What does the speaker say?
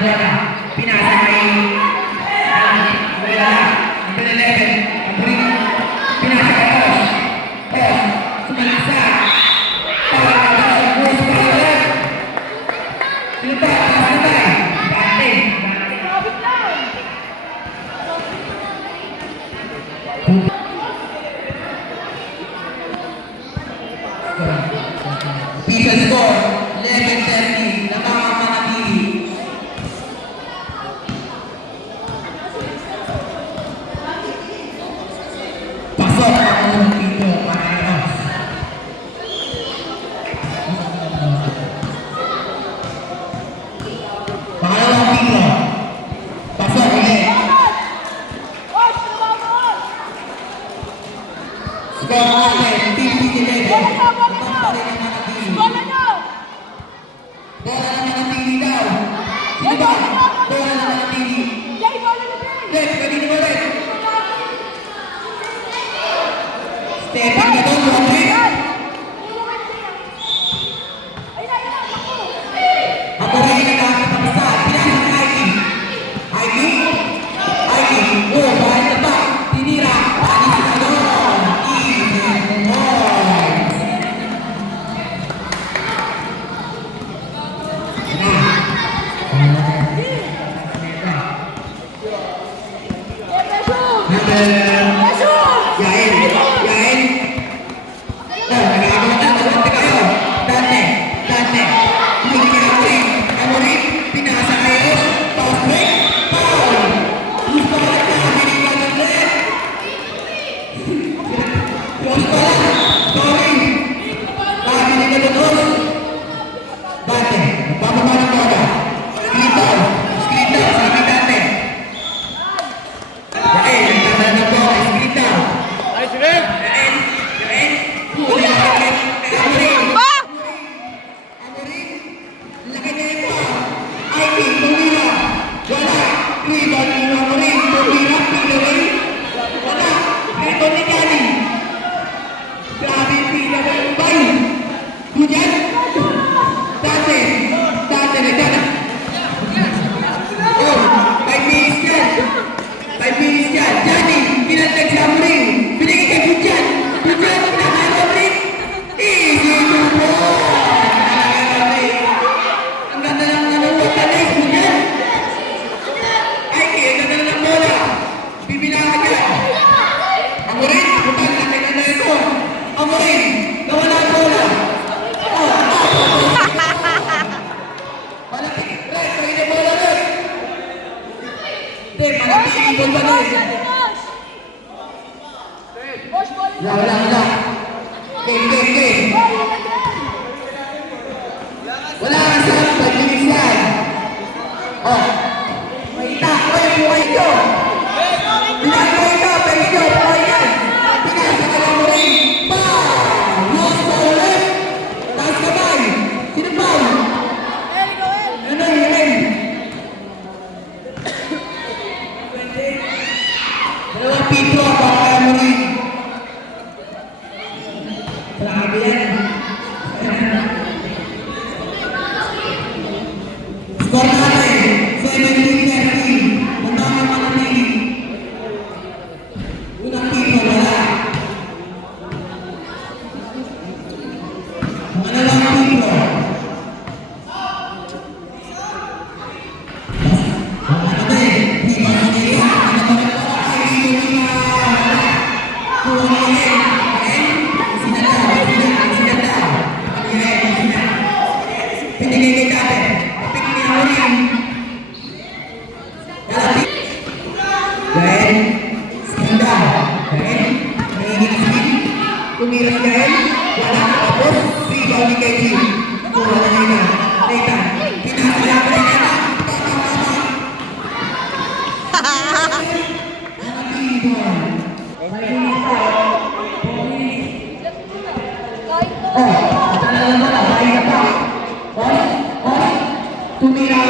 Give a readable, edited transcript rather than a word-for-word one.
bola. Pinasa kay wala. Ito na level. Pinasa kay Osh. Osh. Sumalisa. Push pa ulit. Sino ba? Pass na ba? Dante. Official score, 11-30, nakapanatili. Pasok ang dito para Eros. Pangalawang dito. Pasok ulit. Score natin, 50-11. Bola na manatili daw. Sino ba? Bola na manatili. Yes, kanina mo rin. Stepping na doon, Rodrick. Ako rin ang nakakapagpasa. Pinasa na Ivy. Ivy? Ivy. Oh, bahal na ba? Tinira. Panis na doon. Even more. Yael. Oh, nag-aagalan kayo. Dante. Hindi ka Amorim. Pinasa kayo. Toss break. Foul. Gusto ka na binigyan ng leg. Gusto ka na. Sorry. Binigyan ng leg. Dante. Bababa ng bola. Screen down. Sabi Dante. Yael. Nagtatalan ng bola. Screen down. Yael. Amorim. Laki na ito. Ivy. Tumira. Wala. Rebound ni Amorim. Tumira. Pinaway. Wala. Rebound ni Gani. Grabe pinaway. Bay. Gujan. Dante. Nagdana. Oh. 5 minutes yan. Gani. Pinantag sa Amorim. Binigay kay Gujan. Amorim. Easy to ball. Ang ganda ng waterlace. Gujan. Ivy. Ang ganda ng bola. Bibinahan niya. Amorim. Butang laki na ito. Amorim. Nawala ang bola. Malaki. Red. Pwede na bola rin. Hindi. Malaki yung bola rin. Wala. Game. Wala ka sa 5 minutes yan. Oh. Maita. Buhay ito. Buhay yan. Pinasa ka lang mo rin. Lost pa ulit. Taas kamay. Sino pa? Yael. Dalawang pitro para mo rin. Grabe yan. Score natin, 17-13. Matama manatili. Unang tito, wala. Pangalawang tito. Pinigay kay Dante. Pinigay ni Amorim. Yael. Skanda. Yael. Nangingin na skin. Tumira si Yael. Wala. Tapos, sigaw ni Keji. Kuha na niya na. Nathan. Pinasaya ko na niya. Tumira